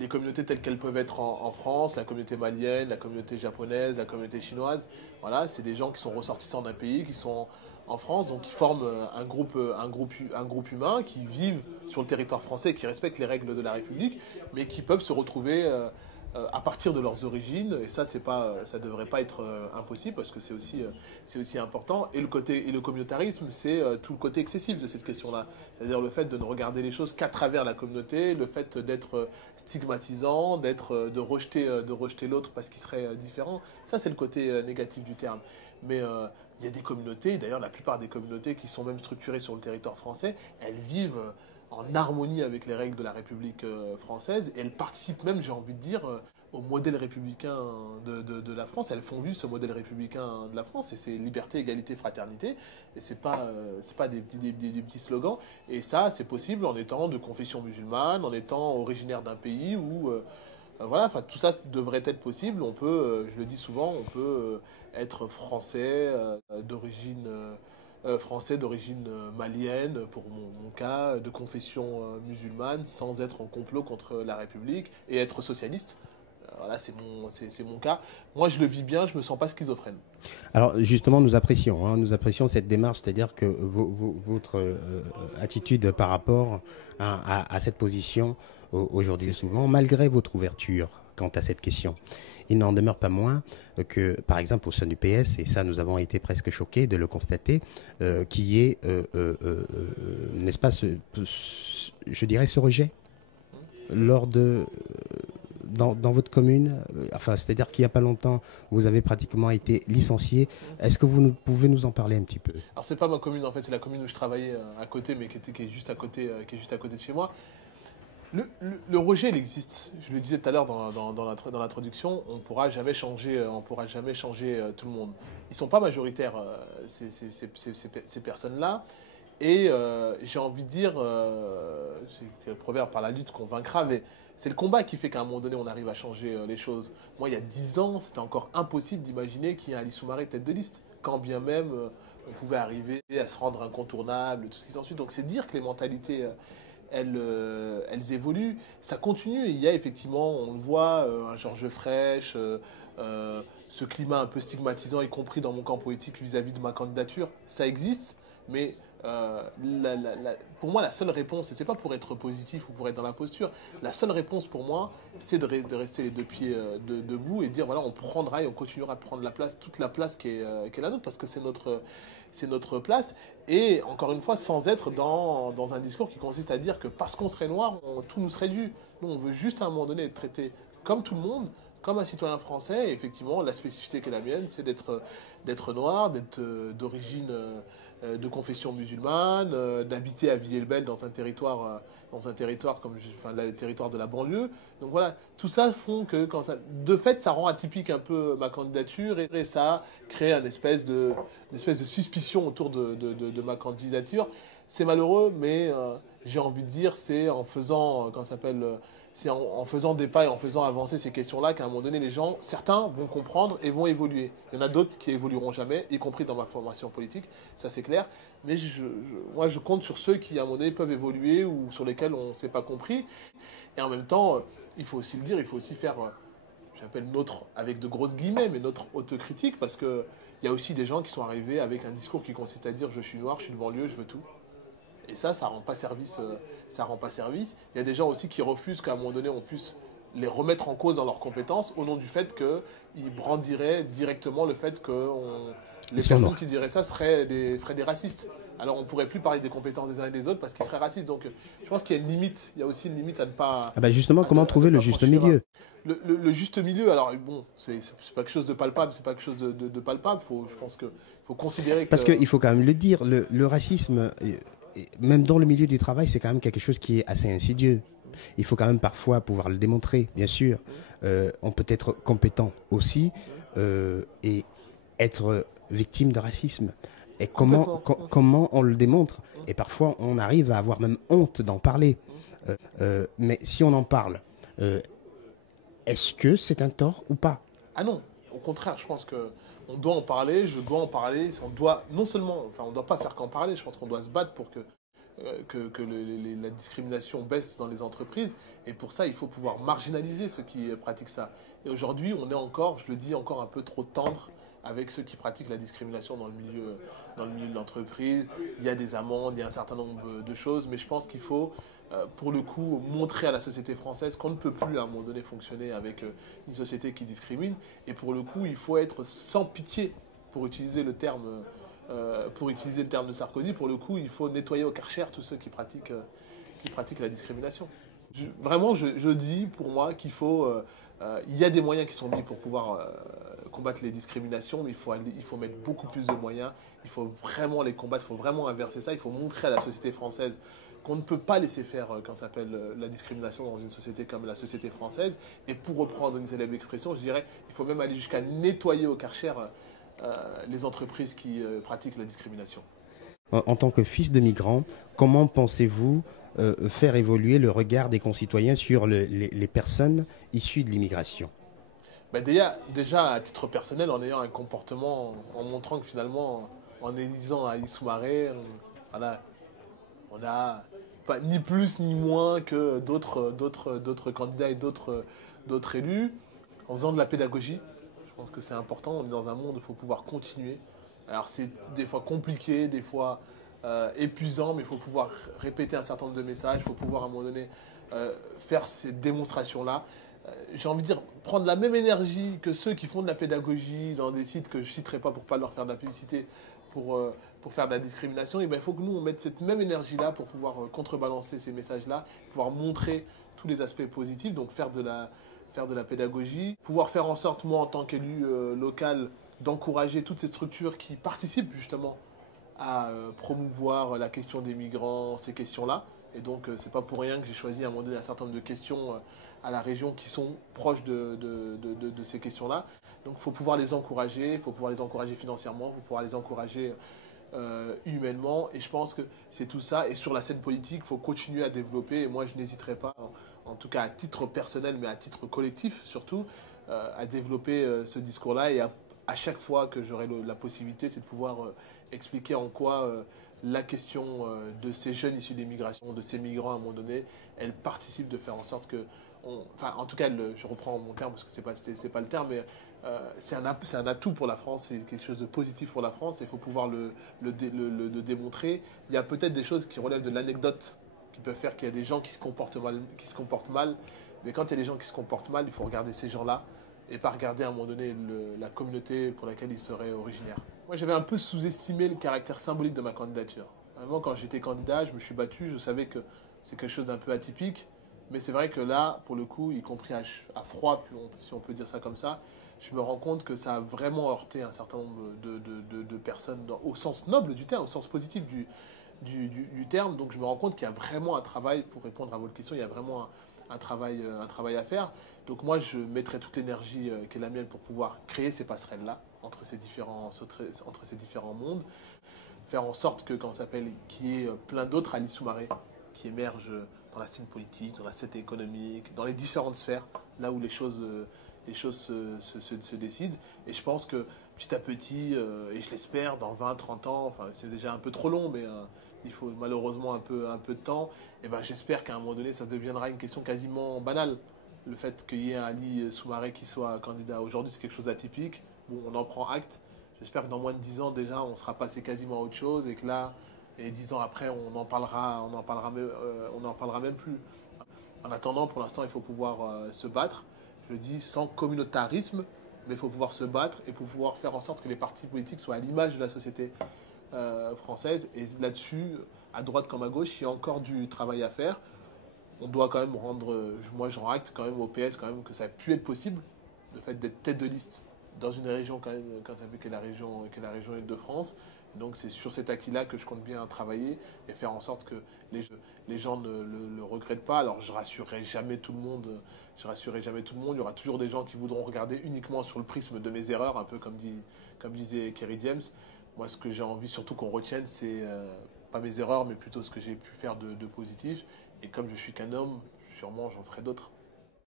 les communautés telles qu'elles peuvent être en France, la communauté malienne, la communauté japonaise, la communauté chinoise. Voilà, c'est des gens qui sont ressortissants d'un pays, qui sont en France, donc qui forment un groupe humain, qui vivent sur le territoire français, qui respectent les règles de la République, mais qui peuvent se retrouver à partir de leurs origines. Et ça, ça devrait pas être impossible parce que c'est aussi important. Et le communautarisme, c'est tout le côté excessif de cette question-là. C'est-à-dire le fait de ne regarder les choses qu'à travers la communauté, le fait d'être stigmatisant, de rejeter l'autre parce qu'il serait différent. Ça, c'est le côté négatif du terme. Mais il y a des communautés, d'ailleurs la plupart des communautés qui sont même structurées sur le territoire français, elles vivent en harmonie avec les règles de la République française et elles participent même, j'ai envie de dire, au modèle républicain de la France. Elles font vivre ce modèle républicain de la France et c'est liberté, égalité, fraternité. Et c'est pas des petits slogans. Et ça, c'est possible en étant de confession musulmane, en étant originaire d'un pays où voilà, enfin, tout ça devrait être possible. On peut, je le dis souvent, on peut être français d'origine malienne, pour mon cas, de confession musulmane, sans être en complot contre la République, et être socialiste. Voilà, c'est mon cas. Moi, je le vis bien, je me sens pas schizophrène. Alors justement, nous apprécions cette démarche, c'est-à-dire que votre attitude par rapport à cette position aujourd'hui souvent, malgré votre ouverture quant à cette question, il n'en demeure pas moins que, par exemple, au sein du PS, et ça nous avons été presque choqués de le constater, qui est, n'est-ce pas, je dirais ce rejet lors de dans votre commune, enfin, c'est-à-dire qu'il n'y a pas longtemps, vous avez pratiquement été licencié. Est-ce que pouvez nous en parler un petit peu? Alors, c'est pas ma commune, en fait, c'est la commune où je travaillais à côté, mais qui est juste qui est juste à côté de chez moi. Le rejet, il existe. Je le disais tout à l'heure dans l'introduction, on pourra jamais changer tout le monde. Ils sont pas majoritaires, ces personnes-là. Et j'ai envie de dire, c'est le proverbe par la lutte qu'on vaincra, mais c'est le combat qui fait qu'à un moment donné, on arrive à changer les choses. Moi, il y a 10 ans, c'était encore impossible d'imaginer qu'il y ait un Ali Soumaré tête de liste. Quand bien même, on pouvait arriver à se rendre incontournable, tout ce qui s'ensuit. Donc c'est dire que les mentalités elles évoluent. Ça continue. Et il y a effectivement, on le voit, un Georges Frêche, ce climat un peu stigmatisant, y compris dans mon camp politique vis-à-vis de ma candidature. Ça existe, mais pour moi, la seule réponse, et c'est pas pour être positif ou pour être dans la posture, la seule réponse pour moi, c'est de rester les deux pieds debout et de dire voilà, on prendra et on continuera de prendre la place, toute la place qui est la nôtre, parce que c'est notre place. Et encore une fois, sans être dans un discours qui consiste à dire que parce qu'on serait noir, tout nous serait dû. Nous, on veut juste à un moment donné être traité comme tout le monde, comme un citoyen français. Et effectivement, la spécificité qui est la mienne, c'est d'être noir, d'être d'origine, de confession musulmane, d'habiter à Villers-le-Bel dans un territoire comme enfin, le territoire de la banlieue. Donc voilà, tout ça font que de fait, ça rend atypique un peu ma candidature et ça crée une espèce de suspicion autour de ma candidature. C'est malheureux, mais j'ai envie de dire, c'est en faisant, comment ça s'appelle, c'est en faisant des pas et en faisant avancer ces questions-là qu'à un moment donné, les gens, certains vont comprendre et vont évoluer. Il y en a d'autres qui évolueront jamais, y compris dans ma formation politique, ça c'est clair. Mais moi, je compte sur ceux qui, à un moment donné, peuvent évoluer ou sur lesquels on ne s'est pas compris. Et en même temps, il faut aussi le dire, il faut aussi faire, j'appelle notre, avec de grosses guillemets, mais notre autocritique, parce qu'il y a aussi des gens qui sont arrivés avec un discours qui consiste à dire je suis noir, je suis de banlieue, je veux tout. Et ça rend pas service. Ça rend pas service. Il y a des gens aussi qui refusent qu'à un moment donné, on puisse les remettre en cause dans leurs compétences au nom du fait qu'ils brandiraient directement le fait que les personnes qui diraient ça seraient des racistes. Alors on ne pourrait plus parler des compétences des uns et des autres parce qu'ils seraient racistes. Donc je pense qu'il y a une limite. Il y a aussi une limite à ne pas... Ah bah justement, comment trouver le juste milieu? Le juste milieu, alors bon, c'est pas quelque chose de palpable, c'est pas quelque chose de palpable. Je pense qu'il faut considérer que... Parce qu'il faut quand même le dire, le racisme... Même dans le milieu du travail, c'est quand même quelque chose qui est assez insidieux. Il faut quand même parfois pouvoir le démontrer, bien sûr. On peut être compétent aussi et être victime de racisme. Et comment on le démontre? Et parfois, on arrive à avoir même honte d'en parler. Mais si on en parle, est-ce que c'est un tort ou pas? Ah non, au contraire, je pense que on doit en parler, je dois en parler. On doit non seulement, enfin, on ne doit pas faire qu'en parler. Je pense qu'on doit se battre pour que la discrimination baisse dans les entreprises. Et pour ça, il faut pouvoir marginaliser ceux qui pratiquent ça. Et aujourd'hui, on est encore, je le dis, encore un peu trop tendre avec ceux qui pratiquent la discrimination dans le milieu de l'entreprise. Il y a des amendes, il y a un certain nombre de choses, mais je pense qu'il faut, pour le coup, montrer à la société française qu'on ne peut plus à un moment donné fonctionner avec une société qui discrimine. Et pour le coup, il faut être sans pitié, pour utiliser le terme de Sarkozy. Pour le coup, il faut nettoyer au Karcher tous ceux qui pratiquent la discrimination. Vraiment, je dis pour moi qu'il faut... il y a des moyens qui sont mis pour pouvoir combattre les discriminations, mais il faut mettre beaucoup plus de moyens. Il faut vraiment les combattre, il faut vraiment inverser ça. Il faut montrer à la société française qu'on ne peut pas laisser faire la discrimination dans une société comme la société française. Et pour reprendre une célèbre expression, je dirais il faut même aller jusqu'à nettoyer au Karcher les entreprises qui pratiquent la discrimination. En tant que fils de migrant, comment pensez-vous faire évoluer le regard des concitoyens sur les personnes issues de l'immigration? Ben déjà, à titre personnel, en ayant un comportement, en montrant que finalement, en élisant Ali Soumaré, on a pas, ni plus ni moins que d'autres candidats et d'autres élus, en faisant de la pédagogie. Je pense que c'est important. On est dans un monde où il faut pouvoir continuer. Alors c'est des fois compliqué, des fois épuisant, mais il faut pouvoir répéter un certain nombre de messages. Il faut pouvoir à un moment donné faire ces démonstrations-là. J'ai envie de dire, prendre la même énergie que ceux qui font de la pédagogie dans des sites que je ne citerai pas pour ne pas leur faire de la publicité, pour faire de la discrimination, et ben, il faut que nous, on mette cette même énergie-là pour pouvoir contrebalancer ces messages-là, pouvoir montrer tous les aspects positifs, donc faire de la pédagogie, pouvoir faire en sorte, moi, en tant qu'élu local, d'encourager toutes ces structures qui participent justement à promouvoir la question des migrants, ces questions-là. Et donc, c'est pas pour rien que j'ai choisi à un moment donné un certain nombre de questions à la région qui sont proches de ces questions-là. Donc, il faut pouvoir les encourager, il faut pouvoir les encourager financièrement, il faut pouvoir les encourager humainement. Et je pense que c'est tout ça. Et sur la scène politique, il faut continuer à développer. Et moi, je n'hésiterai pas, en tout cas à titre personnel, mais à titre collectif surtout, à développer ce discours-là. Et à chaque fois que j'aurai la possibilité, c'est de pouvoir expliquer en quoi la question de ces jeunes issus des migrations, de ces migrants à un moment donné, elle participe de faire en sorte que... Enfin, en tout cas, je reprends mon terme parce que c'est pas le terme, mais c'est un atout pour la France, c'est quelque chose de positif pour la France et il faut pouvoir le démontrer. Il y a peut-être des choses qui relèvent de l'anecdote qui peuvent faire qu'il y a des gens qui se comportent mal, mais quand il y a des gens qui se comportent mal, il faut regarder ces gens-là et pas regarder à un moment donné la communauté pour laquelle ils seraient originaires. Moi, j'avais un peu sous-estimé le caractère symbolique de ma candidature. Vraiment, quand j'étais candidat, je me suis battu, je savais que c'est quelque chose d'un peu atypique, mais c'est vrai que là, pour le coup, y compris à froid, si on peut dire ça comme ça, je me rends compte que ça a vraiment heurté un certain nombre de personnes au sens noble du terme, au sens positif du terme. Donc je me rends compte qu'il y a vraiment un travail, pour répondre à votre question, il y a vraiment un travail à faire. Donc moi, je mettrai toute l'énergie qui est la mienne pour pouvoir créer ces passerelles-là entre ces différents mondes, faire en sorte que, quand on s'appelle, qu'il y ait plein d'autres Ali Soumaré qui émergent dans la scène politique, dans la scène économique, dans les différentes sphères, là où les choses se décident. Et je pense que petit à petit, et je l'espère, dans 20, 30 ans, enfin c'est déjà un peu trop long, mais il faut malheureusement un peu de temps, et ben, j'espère qu'à un moment donné, ça deviendra une question quasiment banale. Le fait qu'il y ait un Ali Soumaré qui soit candidat aujourd'hui, c'est quelque chose d'atypique. Bon, on en prend acte. J'espère que dans moins de 10 ans, déjà, on sera passé quasiment à autre chose et que là, et 10 ans après, on n'en parlera même plus. En attendant, pour l'instant, il faut pouvoir se battre. Je le dis sans communautarisme, mais il faut pouvoir se battre et pour pouvoir faire en sorte que les partis politiques soient à l'image de la société française. Et là-dessus, à droite comme à gauche, il y a encore du travail à faire. On doit quand même rendre, moi je rends acte quand même au PS quand même que ça a pu être possible, le fait d'être tête de liste dans une région quand même, quand ça fait que la région Île-de-France. Donc c'est sur cet acquis-là que je compte bien travailler et faire en sorte que les gens ne le regrettent pas. Alors je rassurerai jamais tout le monde. Il y aura toujours des gens qui voudront regarder uniquement sur le prisme de mes erreurs, un peu comme disait Kerry James. Moi, ce que j'ai envie surtout qu'on retienne, c'est pas mes erreurs, mais plutôt ce que j'ai pu faire de positif. Et comme je suis qu'un homme, sûrement j'en ferai d'autres.